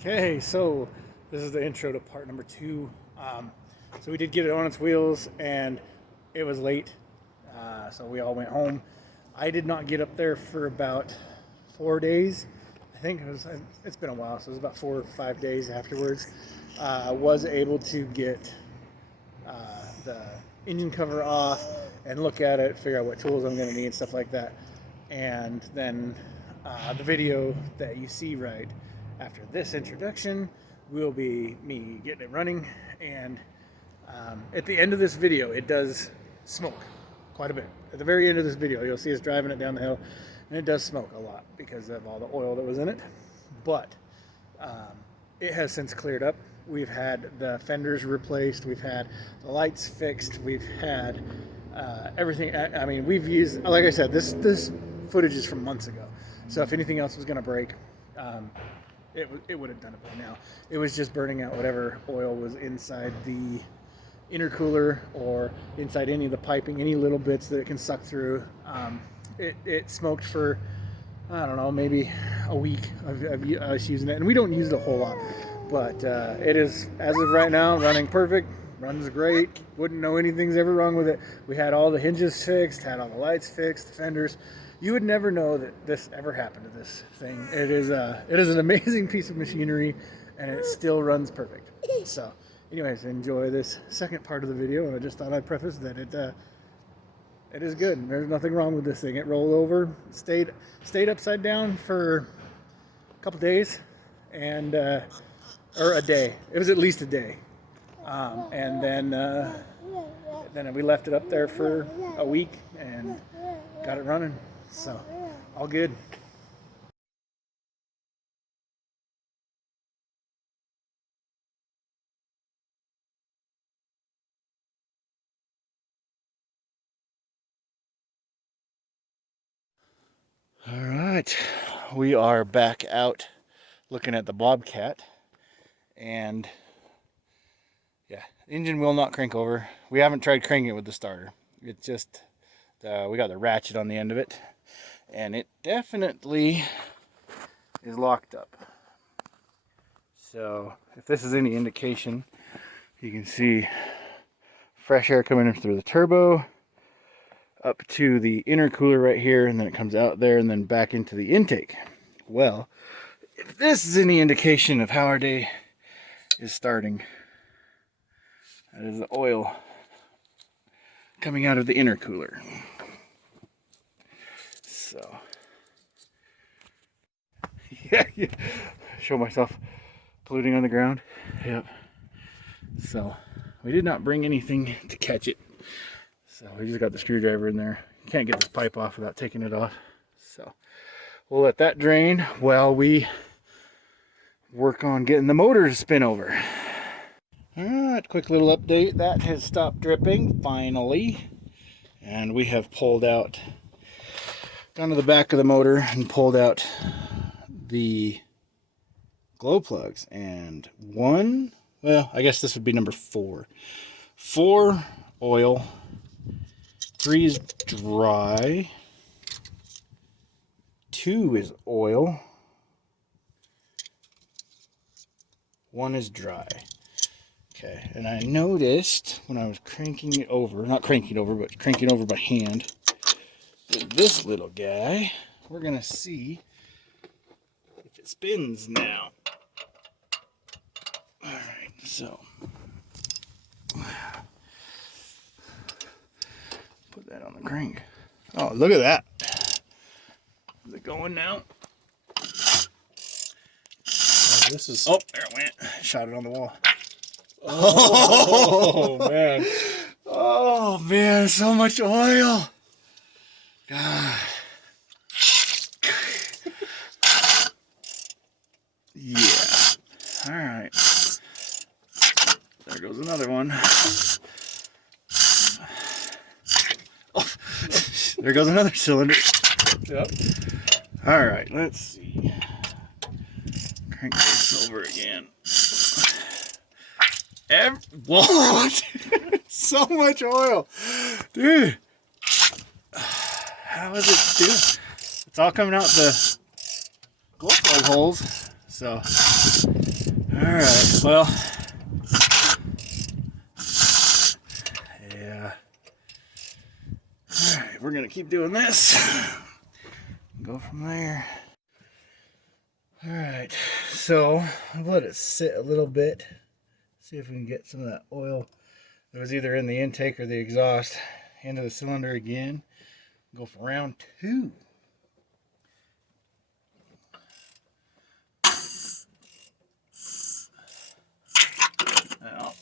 Okay, so this is the intro to part number 2. So we did get it on its wheels, and it was late, so we all went home. I did not get up there for about 4 days. I think it was. It's been a while, so it was about 4 or 5 days afterwards. I was able to get the engine cover off and look at it, figure out what tools I'm going to need and stuff like that. And then the video that you see right after this introduction will be me getting it running. And at the end of this video, it does smoke quite a bit. At the very end of this video, you'll see us driving it down the hill, and it does smoke a lot because of all the oil that was in it. But it has since cleared up. We've had the fenders replaced. We've had the lights fixed. We've had everything. I mean, we've used, like I said, this footage is from months ago. So if anything else was going to break, it would have done it by now. It was just burning out whatever oil was inside the intercooler or inside any of the piping, any little bits that it can suck through. It smoked for, I don't know, maybe a week of us using it, and we don't use it a whole lot, but it is, as of right now, running perfect. Runs great. Wouldn't know anything's ever wrong with it. We had all the hinges fixed, had all the lights fixed, the fenders. You would never know that this ever happened to this thing. It is an amazing piece of machinery, and it still runs perfect. So anyways, enjoy this second part of the video, and I just thought I'd preface that it is good. There's nothing wrong with this thing. It rolled over, stayed upside down for a couple days, and or a day. It was at least a day, and then we left it up there for a week and got it running. So all good. All right, we are back out looking at the Bobcat, and yeah, engine will not crank over. We haven't tried cranking it with the starter. It's just we got the ratchet on the end of it, and it definitely is locked up. So if this is any indication, you can see fresh air coming in through the turbo up to the intercooler right here, and then it comes out there and then back into the intake. Well, if this is any indication of how our day is starting, that is the oil coming out of the intercooler. So yeah, show myself polluting on the ground. Yep. So we did not bring anything to catch it, so we just got the screwdriver in there. You can't get this pipe off without taking it off, so we'll let that drain while we work on getting the motor to spin over. Alright, quick little update. That has stopped dripping finally, and we have pulled out, gone to the back of the motor and pulled out the glow plugs, and one, well, I guess this would be number 4. 4 oil, 3 is dry, 2 is oil, 1 is dry. Okay, and I noticed when I was cranking it over, not cranking it over, but cranking it over by hand, that this little guy, we're gonna see if it spins now. All right, so put that on the crank. Oh, look at that. Is it going now? This is, oh, there it went. Shot it on the wall. Oh man. Oh man, so much oil. God. Yeah. All right. There goes another one. Oh, there goes another cylinder. Yep. All right, let's see. Crank this over again. What? So much oil, dude. How is it doing? It's all coming out the glow plug holes. So All right. Well. Yeah. All right. We're gonna keep doing this. Go from there. All right. So I've let it sit a little bit. See if we can get some of that oil that was either in the intake or the exhaust into the cylinder again. Go for round 2. Now,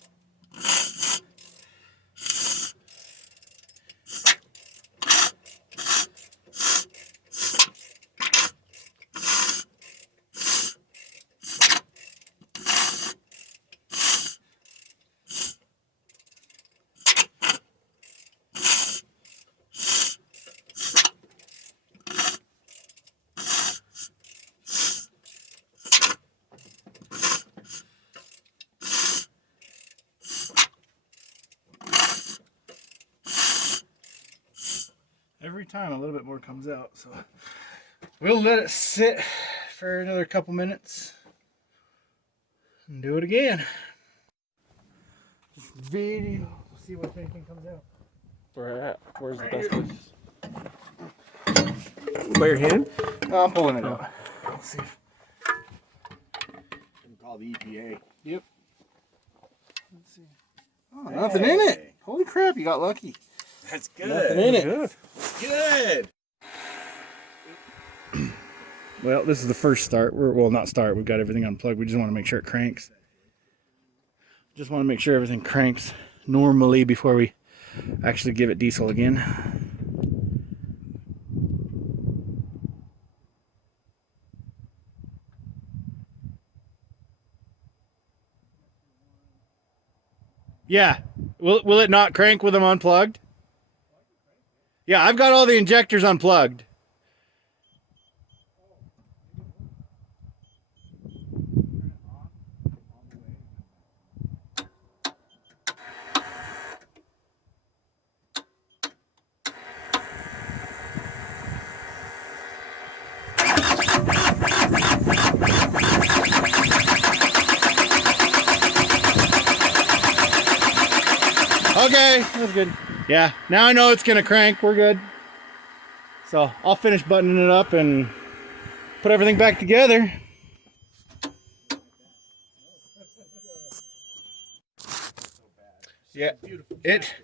every time a little bit more comes out, so we'll let it sit for another couple minutes and do it again. Just video, see what anything comes out. Where's the best place? By your hand? No, I'm pulling it out. Let's see. Can call the EPA. Yep. Let's see. Oh, nothing in it. Holy crap, you got lucky. That's good. Nothing in it. Good. Good. Well, this is the first start. Well, not start. We've got everything unplugged. We just want to make sure it cranks. Just want to make sure everything cranks normally before we actually give it diesel again. Yeah. Will it not crank with them unplugged? Yeah, I've got all the injectors unplugged. Okay, that's good. Yeah, now I know it's gonna crank. We're good. So I'll finish buttoning it up and put everything back together. Yeah, it's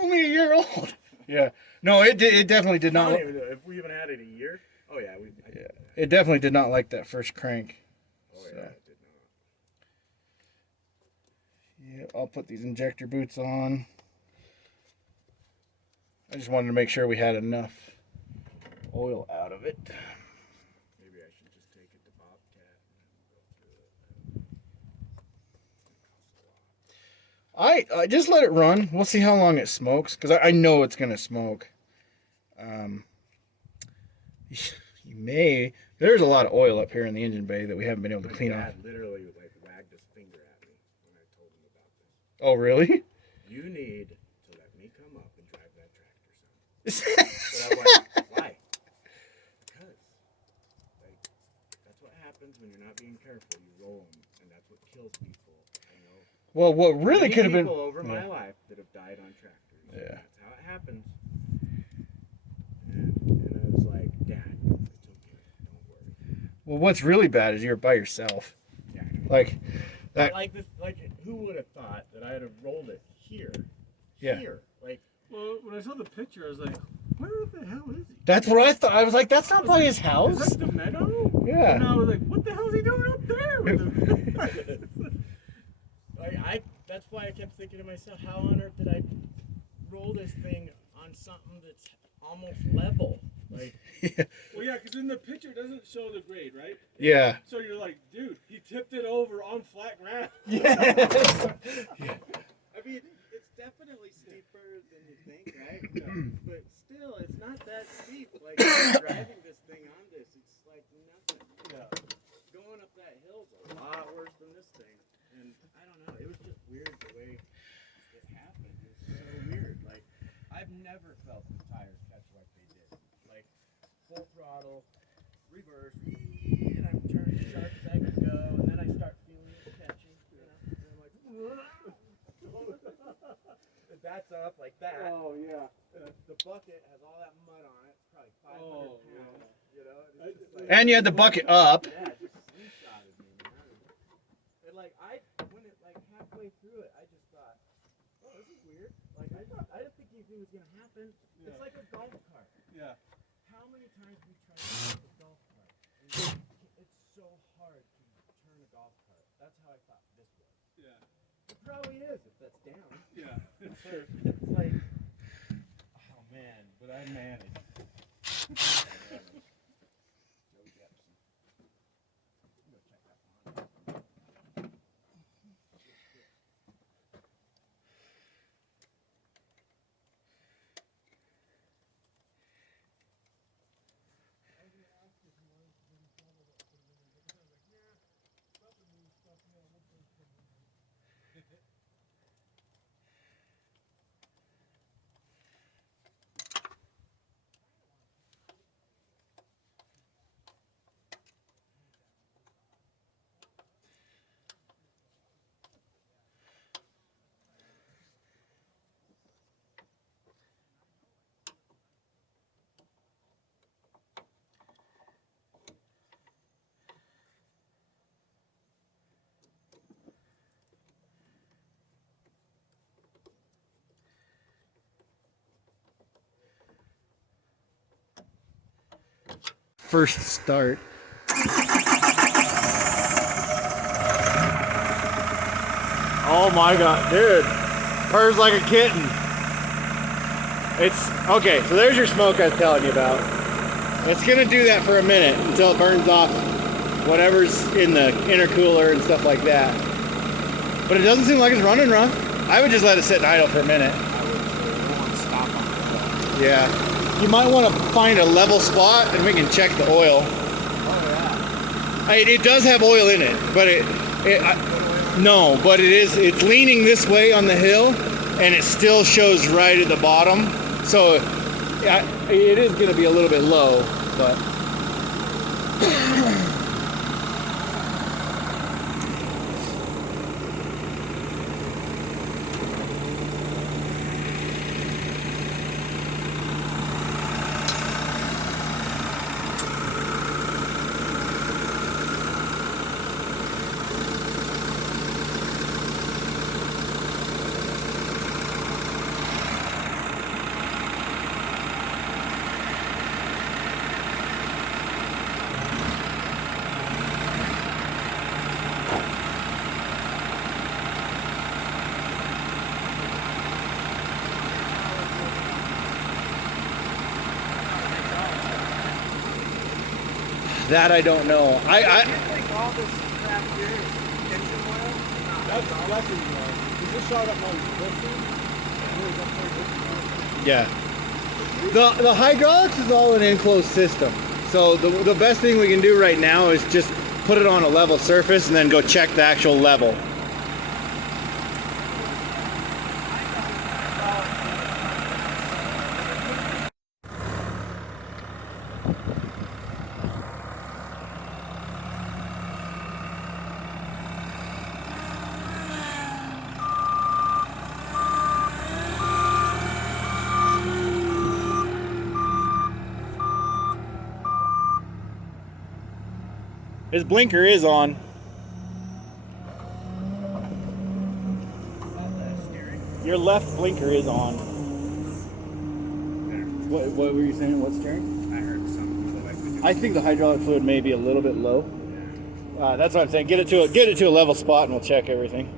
only a year old. Yeah, no, it definitely did not. If we even had it a year, oh yeah, It definitely did not like that first crank. Oh yeah, it did not. Yeah, I'll put these injector boots on. I just wanted to make sure we had enough oil out of it. Maybe I should just take it to Bobcat and go through it. I just let it run. We'll see how long it smokes, because I know it's gonna smoke. You may. There's a lot of oil up here in the engine bay that we haven't been able to clean off. Dad literally like wagged his finger at me when I told him about this. Oh, really? You need to let me come up and drive that tractor, son. But I'm like, why? Because, like, that's what happens when you're not being careful. You roll them, and that's what kills people. I know. Well, what really could have been people over my life that have died on tractors. Yeah. That's how it happens. And I was like, Dad, it's okay. Don't worry. Well, what's really bad is you're by yourself. Yeah. Like that. Like this. Like, who would have thought that I'd have rolled it here? Yeah. Here. Like, Well, when I saw the picture, I was like, where the hell is he? That's what I thought. I was like, that's not by his house. Is that the meadow? Yeah. And I was like, what the hell is he doing up there? that's why I kept thinking to myself, how on earth did I roll this thing on something that's almost level? Like, Yeah. Well, yeah, because in the picture it doesn't show the grade, right? Yeah. So you're like, dude, he tipped it over on flat ground. Yes. I mean, it's definitely steeper than you think, right? But still, it's not that steep. Like, driving this thing on this, it's like nothing. Going up that hill's a lot worse than this thing. And I don't know, it was just weird the way it happened. It's so weird. Like, I've never felt the tires catch like they did. Like, full throttle, reverse, and I'm turning as sharp as I can go. bucket has all that mud on it. It's probably 500 pounds. You know, and it's just like, And you had the bucket up. yeah, it just slingshotted me, man. And like when it like halfway through it, I just thought, oh, this is weird. Like I didn't think anything was gonna happen. Yeah. It's like a golf cart. Yeah. How many times have we tried to start a golf cart? And it's so hard to turn a golf cart. That's how I thought this was. Yeah. It probably is if that's down. Yeah. It's true. It's like, oh man, but I managed. First start. Oh my god, dude. Purrs like a kitten. It's okay, so there's your smoke I was telling you about. It's gonna do that for a minute until it burns off whatever's in the intercooler and stuff like that. But it doesn't seem like it's running wrong. I would just let it sit and idle for a minute. I would want to stop on it. Yeah. You might want to find a level spot and we can check the oil. Oh yeah. It does have oil in it, but no, but it's leaning this way on the hill and it still shows right at the bottom. So it is going to be a little bit low, but that I don't know. I think all this crap here is engine oil. That's engine oil. Is this shot up on this? Yeah. The hydraulics is all an enclosed system. So the best thing we can do right now is just put it on a level surface and then go check the actual level. His blinker is on. Your left blinker is on. What were you saying? What steering? I heard something. I think the hydraulic fluid may be a little bit low. That's what I'm saying. Get it to a level spot and we'll check everything.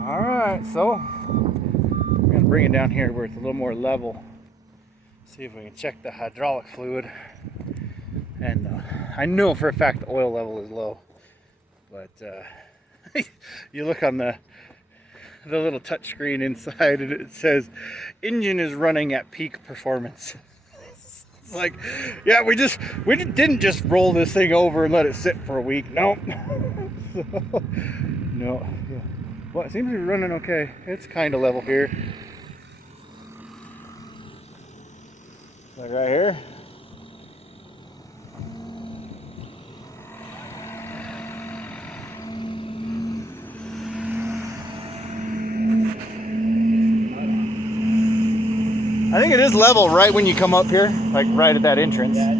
All right, so we're gonna bring it down here where it's a little more level. See if we can check the hydraulic fluid. And I know for a fact the oil level is low, but you look on the little touch screen inside and it says engine is running at peak performance. It's like, yeah, we didn't just roll this thing over and let it sit for a week. Nope. No. Yeah. Well, it seems to be running okay. It's kind of level here. Like right here. think it is level right when you come up here, like right at that entrance. Yeah.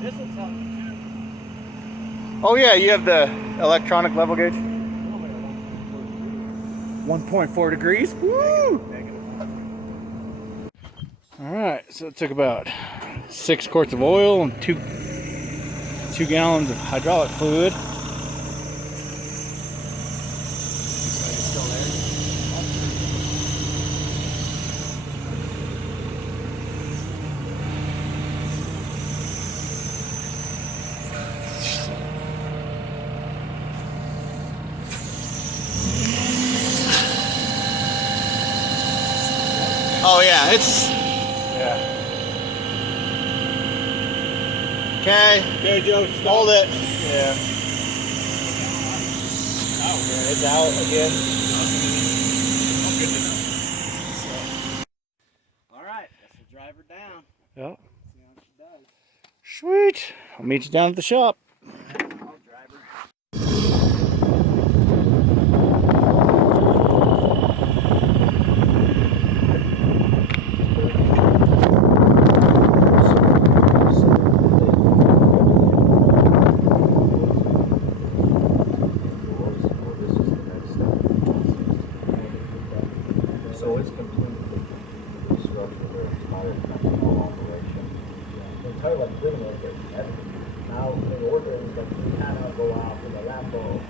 This will tell you too. Oh yeah, you have the electronic level gauge. 1.4 degrees. Woo! All right, so it took about 6 quarts of oil and 2 gallons of hydraulic fluid. Oh yeah, it's okay. Okay, Joe, Hold it. Yeah. It's out again. All right, that's the driver down. Yep. See how she does. Sweet. I'll meet you down at the shop. I'll drive her. So it's completely restructured their entire technical operation. The entire like criminal is heavy. Now in order that we cannot go out with a Lambo